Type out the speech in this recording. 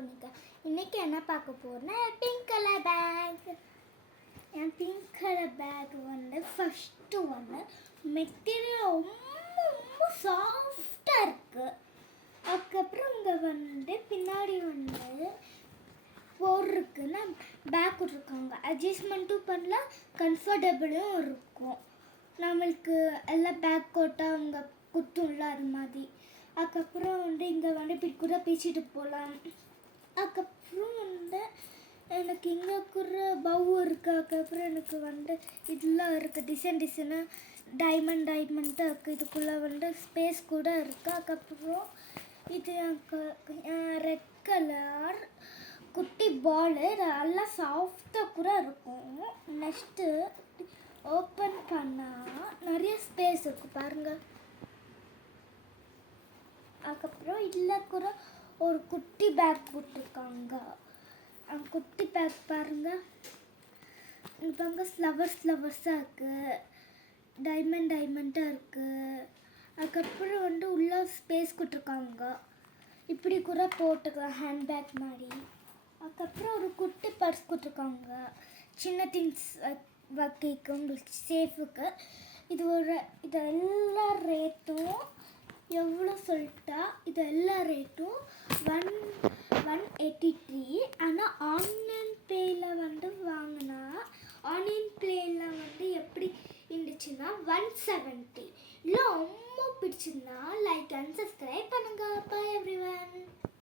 Veronica. இன்னைக்கு என்ன பார்க்க போறேன்னா பிங்க் கலர் பேக். என் pink colour bag first material ரொம்ப சாஃப்டாக இருக்குது. அதுக்கப்புறம் இங்கே பின்னாடி போடுறதுக்குன்னா பேக் விட்ருக்காங்க. அட்ஜஸ்ட்மெண்ட்டும் பண்ணலாம், கம்ஃபர்டபுளும் இருக்கும். நம்மளுக்கு எல்லாம் பேக் போட்டால் அவங்க குத்தும்ல அது மாதிரி. அதுக்கப்புறம் இங்கே இப்படி கூட பேசிட்டு போகலாம். அதுக்கப்புறம் எனக்கு இங்கே கூட பவு இருக்குது. அதுக்கப்புறம் எனக்கு இதெல்லாம் இருக்குது, டிசைனாக டைமண்டாக இருக்குது. இதுக்குள்ளே ஸ்பேஸ் கூட இருக்குது. அதுக்கப்புறம் இது ரெட் கலர் குட்டி பால், நல்லா சாஃப்டாக கூட இருக்கும். நெக்ஸ்ட்டு ஓப்பன் பண்ணால் நிறைய ஸ்பேஸ் இருக்குது பாருங்கள். அதுக்கப்புறம் இதில் கூட ஒரு குட்டி பேக் போட்டிருக்காங்க. குட்டி பேக் பாருங்கள். பாருங்க, ஃப்ளவர்ஸாக இருக்குது, டைமண்டாக இருக்குது. அதுக்கப்புறம் உள்ள ஸ்பேஸ் கொடுத்துருக்காங்க. இப்படி கூட போட்டுக்கலாம், ஹேண்ட்பேக் மாதிரி. அதுக்கப்புறம் ஒரு குட்டி பர்ஸ் கொடுத்துருக்காங்க, சின்ன திங்ஸ் வைக்க உங்களுக்கு சேஃபுக்கு. இது எல்லா ரேட்டும் எவ்வளோ சொல்லிட்டா, இது எல்லா ரேட்டும் 183. ஆனால் ஆன்லைன் பேயில் வாங்கினா, ஆன்லைன் பேயில் எப்படி இருந்துச்சுன்னா 170. இல்லை ரொம்ப பிடிச்சிருந்தா லைக் அண்ட் சப்ஸ்கிரைப்.